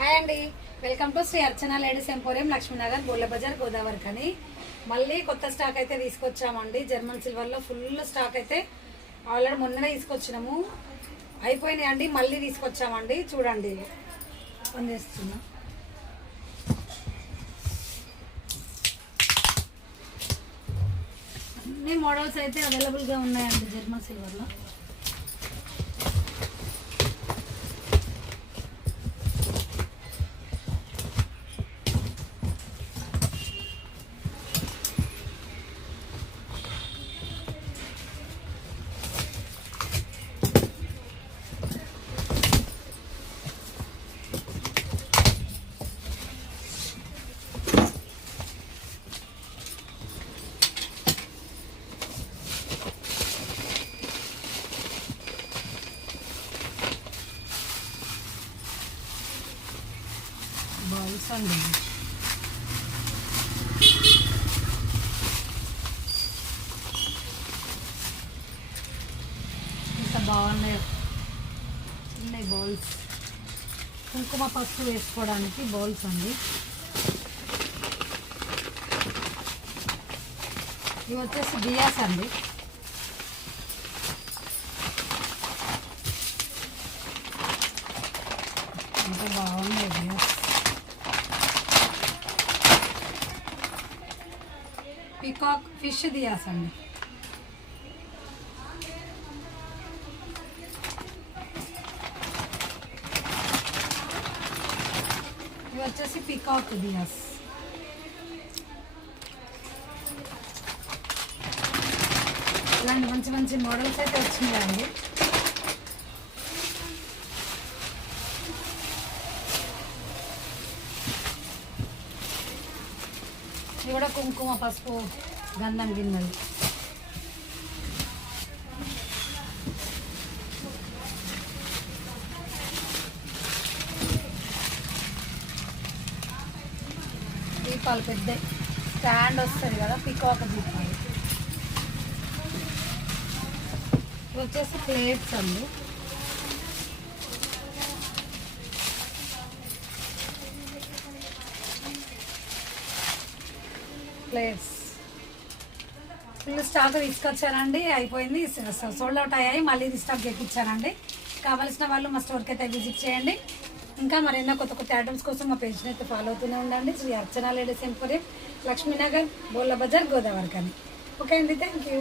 హాయ్ అండి, welcome to Shri Archana ladies emporium, Lakshminagar, Bolla Bazar, Godavari కని. మళ్ళీ కొత్త స్టాక్ అయితే తీసుకొచ్చామండి. జర్మన్ సిల్వర్లో ఫుల్ స్టాక్ అయితే ఆల్రెడీ మొన్ననే తీసుకొచ్చినాము, అయిపోయినాయి అండి. మళ్ళీ తీసుకొచ్చామండి, చూడండి పనిచేస్తున్నా. అన్ని మోడల్స్ అయితే అవైలబుల్గా ఉన్నాయండి జర్మన్ సిల్వర్లో. బౌల్స్ అండి, ఇంత బాగున్నాయి. చిన్న బౌల్స్, కుంకుమ పసుపు వేసుకోవడానికి బౌల్స్ అండి. ఇవి వచ్చేసి బియాస్ అండి. ఇంకా బాగున్నాయి బియాస్. పీకాక్ ఫిష్ దియాస్ అండి. ఇవి వచ్చేసి పీకాక్ దియాస్. ఇలాంటి మంచి మంచి మోడల్స్ అయితే వచ్చినాయండి. ఇవి కూడా కుంకుమ పసుపు గంధం గిన్నెలు. దీపాలు పెద్ద స్టాండ్ వస్తుంది కదా, పికాక్ దీపాలు. ఇవి వచ్చేసి ప్లేట్స్ అండి. ప్లేట్స్ ఫుల్ స్టాక్ తీసుకొచ్చానండి, అయిపోయింది, సోల్డ్ అవుట్ అయ్యాయి. మళ్ళీ స్టాక్ తెప్పించానండి. కావాల్సిన వాళ్ళు మా స్టోర్కి అయితే విజిట్ చేయండి. ఇంకా మరెన్నో కొత్త కొత్త ఐటమ్స్ కోసం మా పేజ్ని అయితే ఫాలో అవుతూనే ఉండండి. శ్రీ అర్చన లేడీస్ ఎంపోరియం, లక్ష్మీనగర్, బోళ్ళ బజార్, గోదావరి కని. ఓకే అండి, థ్యాంక్ యూ.